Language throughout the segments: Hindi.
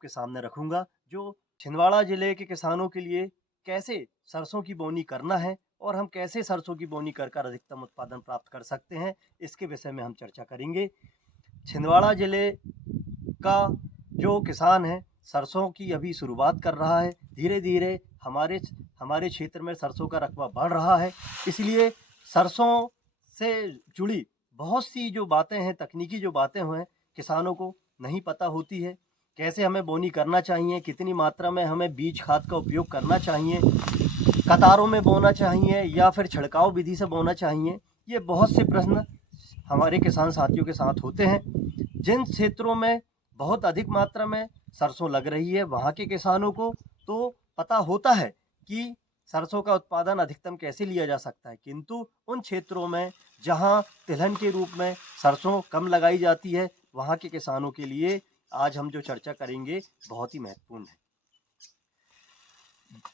आपके सामने रखूँगा, जो छिंदवाड़ा ज़िले के किसानों के लिए कैसे सरसों की बोनी करना है और हम कैसे सरसों की बोनी कर कर अधिकतम उत्पादन प्राप्त कर सकते हैं, इसके विषय में हम चर्चा करेंगे। छिंदवाड़ा ज़िले का जो किसान है, सरसों की अभी शुरुआत कर रहा है। धीरे-धीरे हमारे हमारे क्षेत्र में सरसों का रकबा बढ़ रहा है, इसलिए सरसों से जुड़ी बहुत सी जो बातें हैं, तकनीकी जो बातें हैं, किसानों को नहीं पता होती है। कैसे हमें बोनी करना चाहिए, कितनी मात्रा में हमें बीज खाद का उपयोग करना चाहिए, कतारों में बोना चाहिए या फिर छिड़काव विधि से बोना चाहिए। ये बहुत से प्रश्न हमारे किसान साथियों के साथ होते हैं। जिन क्षेत्रों में बहुत अधिक मात्रा में सरसों लग रही है, वहाँ के किसानों को तो पता होता है कि सरसों का उत्पादन अधिकतम कैसे लिया जा सकता है, किंतु उन क्षेत्रों में जहाँ तिलहन के रूप में सरसों कम लगाई जाती है, वहाँ के किसानों के लिए आज हम जो चर्चा करेंगे बहुत ही महत्वपूर्ण है।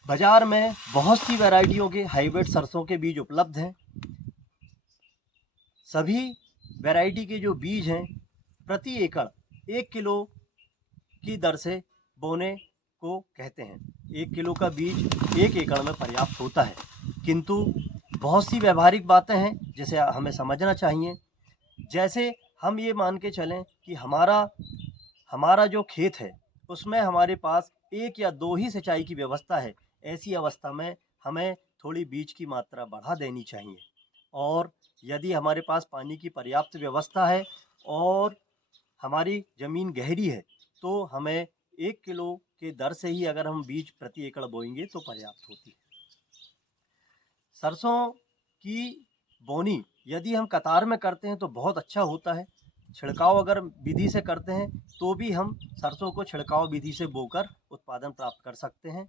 बाजार में बहुत सी वैरायटियों के हाइब्रिड सरसों के बीज उपलब्ध हैं। सभी वैरायटी के जो बीज हैं, प्रति एकड़ 1 किलो की दर से बोने को कहते हैं। 1 किलो का बीज 1 एकड़ में पर्याप्त होता है, किंतु बहुत सी व्यावहारिक बातें हैं जिसे हमें समझना चाहिए। जैसे हम ये मान के चलें कि हमारा जो खेत है, उसमें हमारे पास 1 या 2 ही सिंचाई की व्यवस्था है। ऐसी अवस्था में हमें थोड़ी बीज की मात्रा बढ़ा देनी चाहिए और यदि हमारे पास पानी की पर्याप्त व्यवस्था है और हमारी ज़मीन गहरी है, तो हमें 1 किलो के दर से ही अगर हम बीज प्रति एकड़ बोएँगे तो पर्याप्त होती है। सरसों की बोनी यदि हम कतार में करते हैं तो बहुत अच्छा होता है। छिड़काव अगर विधि से करते हैं तो भी हम सरसों को छिड़काव विधि से बोकर उत्पादन प्राप्त कर सकते हैं।